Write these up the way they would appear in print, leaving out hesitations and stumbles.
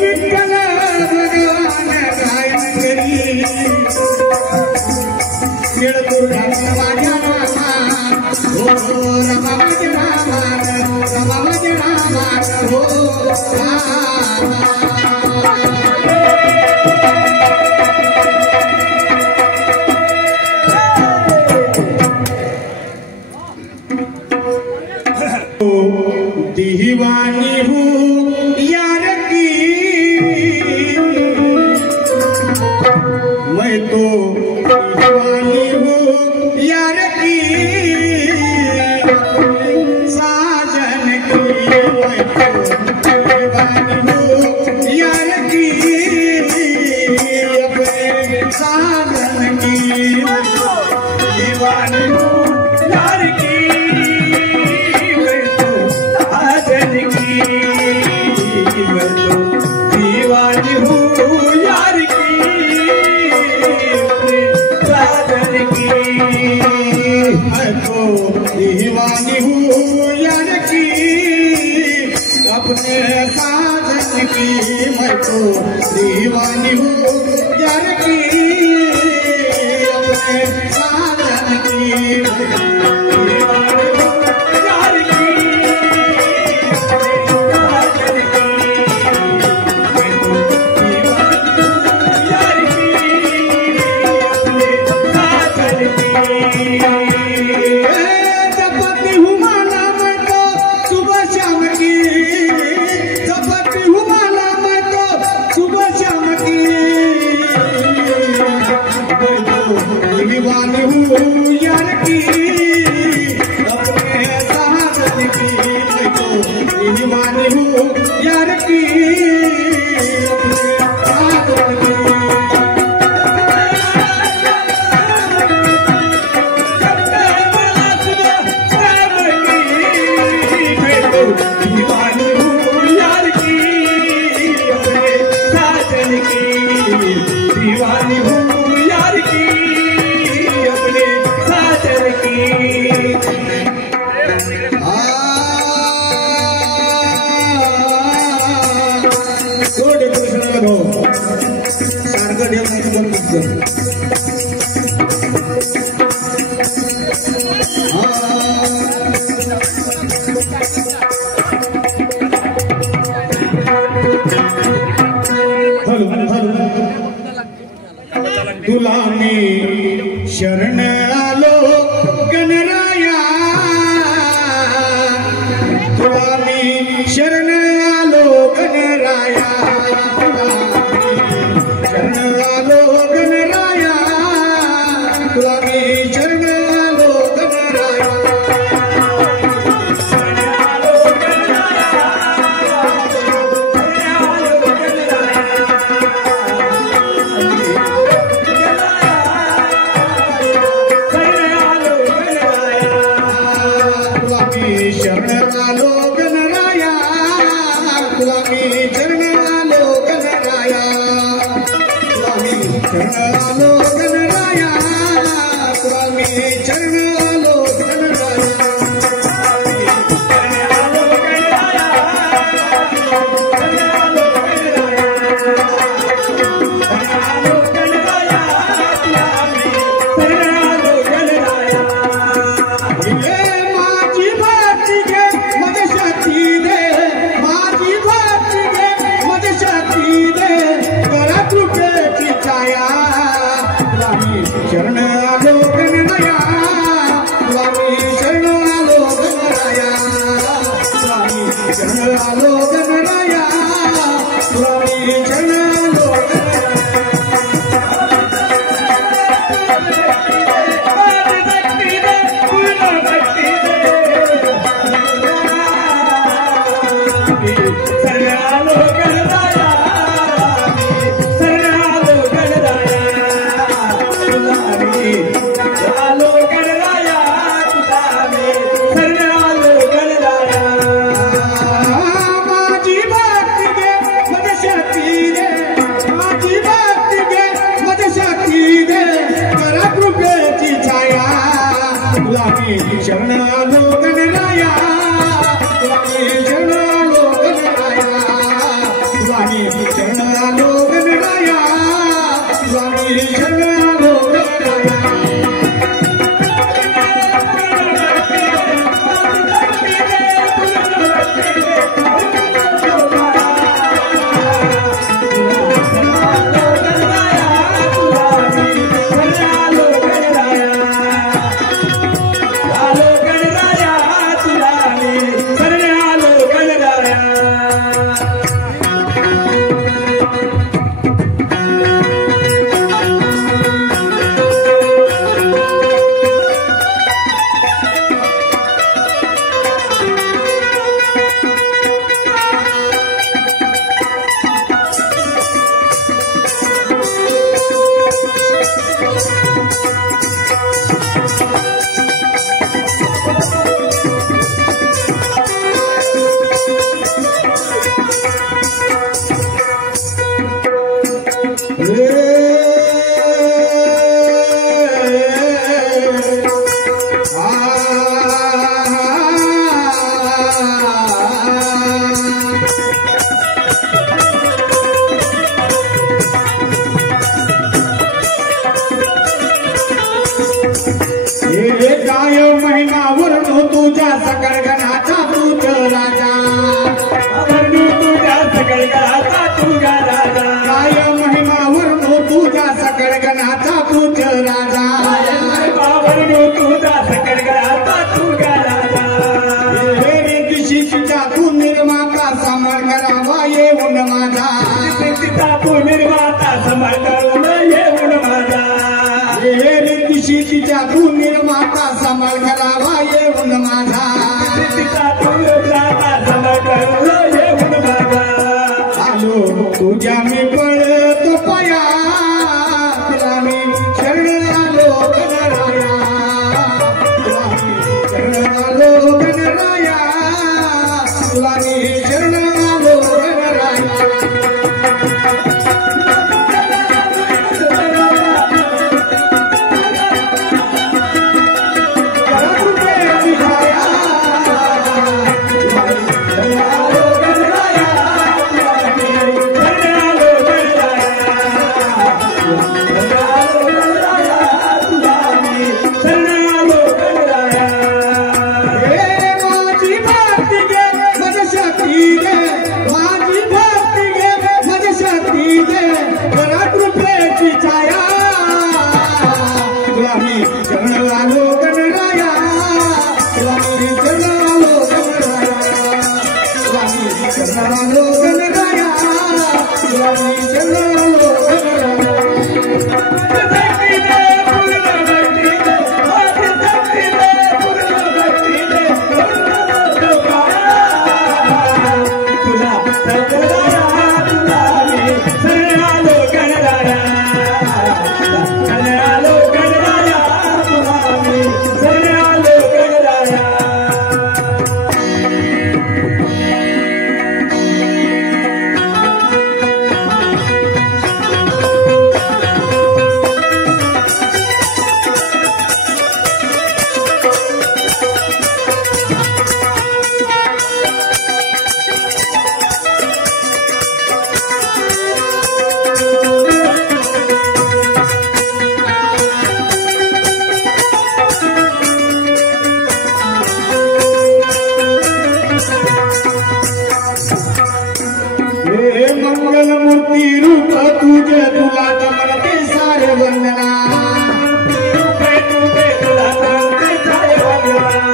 विठ्ठल भगवान गायन करी खेळतो माझ्या रामा हो रमा माझ्या रामा रमा माझ्या रामा हो दीवानी हूँ यार की मैं तो दीवानी हूँ यार की साजन की मैं तो दीवानी हूँ यार की अपने साजन की दीवानी हूँ यार की दीवानी हूँ यार की साजन की मैं तो दीवानी हूँ यार की अपने साजन की मैं तो दीवानी हूँ यार की अपने साजन की जपती हूँ माला मैं तो सुबह शाम की जपती हूँ माला मैं तो सुबह शाम की मैं तो दीवानी हूँ यार की अपने साजन की मैं तो दीवानी हूँ यार की अपने साजन की दीवानी हूँ यार की अपने साजन की दीवानी हूँ यार की अपने साजन की थोड़े प्रश्न करो सारखं ठेवण्याचं तुला मी शरण आलो गणराया तुला मी शरण आलो गणराया तुला मी शरण आलो गणराया तुला मी शरण आलो गणराया शरण आलो गणराया तुला मी शरण आलो गणराया तुला मी शरण आलो गणराया तुला मी शरण आलो गणराया शरण आलो गणराया स्वामी शरण आलो गणराया स्वामी शरण आलो गणराया स्वामी शरण आलो माझी शरण आलो गणराया तुला मी शरण आलो गणराया काय महिनावर तुझ्या सकळ गणाचा तूच राजा तुझ्या सकळ गणाचा तुझा राजा काय महिनावर तुझ्या सकळ गणाचा तूच राजा तुझा सकळ गणाचा तुझा राजा हे दिशीचा तू निर्माता समर करावा येऊन माझा तू निर्माता समर करून येऊन माझा दिशीचा तू निर्माता समर करावा येऊन माझा तू निर्माता समर करून येऊन माझा आलो तुझ्या मी पळतो पाया तुला मी शरण आलो गणराया तुला मी शरण आलो गणराया तुला मी शरण आलो गणराया मंगलमूर्ती रूप तुझे तुला म्हणते सारे वंदना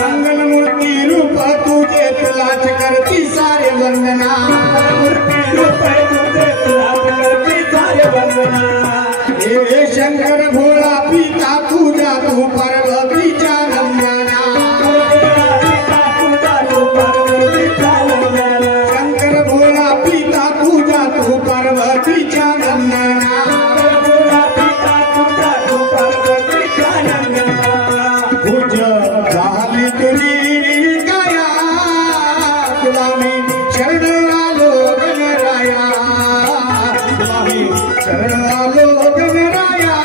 मंगलमूर्ती रूप तुझे तुलाच करती सारे वंदना हे शंकर भोळा पिता तुझा तू पार्वतीच्या रंजना शंकर भोळा पिता तुझा तू पार्वतीच्या रंजना तुझ झाली तुझी काया तुला मी शरण आलो गणराया तुला मी शरण आलो गणराया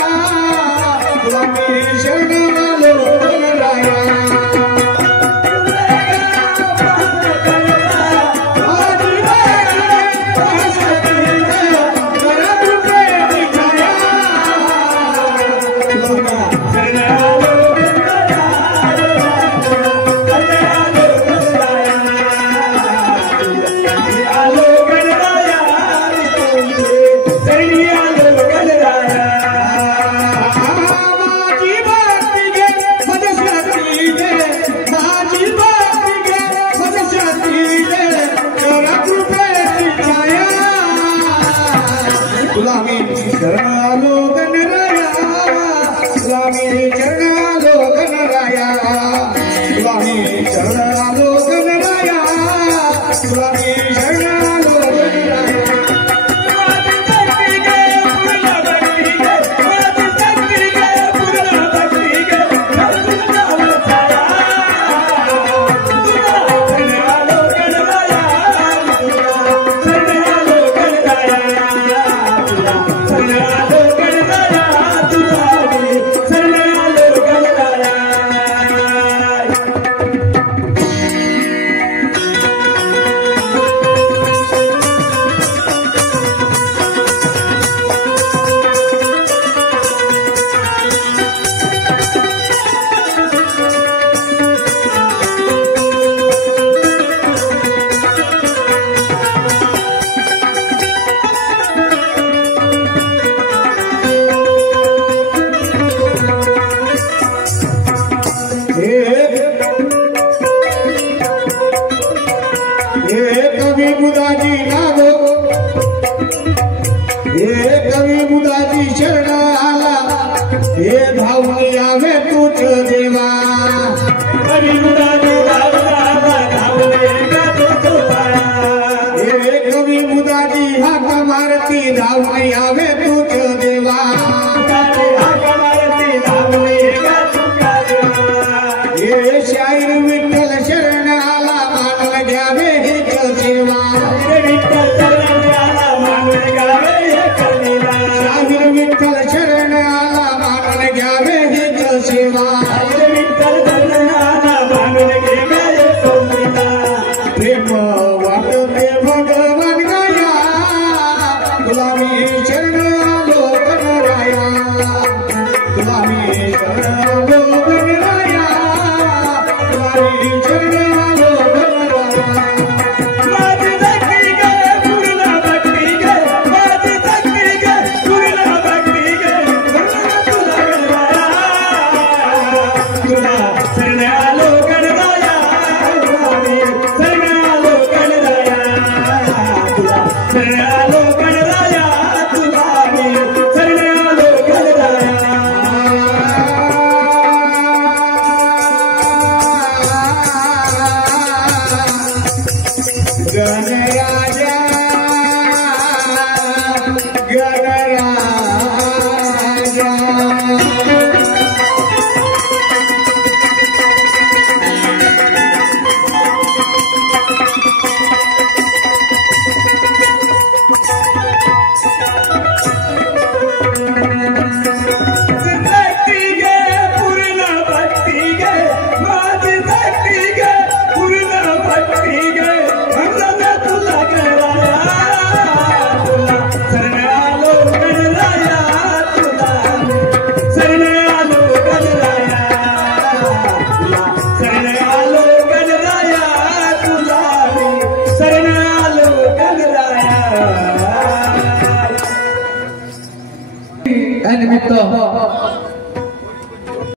तुला मी शरण आलो गणराया माझी सरणी आलो गणराया माझी भक्ती गे मदशाती दे माझी भक्ती गे मदशाती दे करा कृपेची छाया तुला मी शरण आलो गणराया तुला मी शरण आलो गणराया तुला मी शरण आलो गणराया तुला मी शरण आलो गणराया कवि बुदाजी लागो कवि बुदाजी शरण आला हे धावून यावे तूच देवा कवि बुदाजी धावून कवि बुदाजी हाक मारती धावून यावे तूच देवा हाक मारती धावून हे शाहीर विठ्ठल शरण आला मानल घ्यावे हेच सेवा विठ्ठल शरण आला मानल घ्यावे शाहीर विठ्ठल शरण आला मानल घ्यावे हेच सेवा विठ्ठल शरण आला मानल घ्यावे प्रेम वाटते भगवान गाया तुला मी शरण आलो गणराया तुला मी शरण आलो गणराया गणराजा निमित्त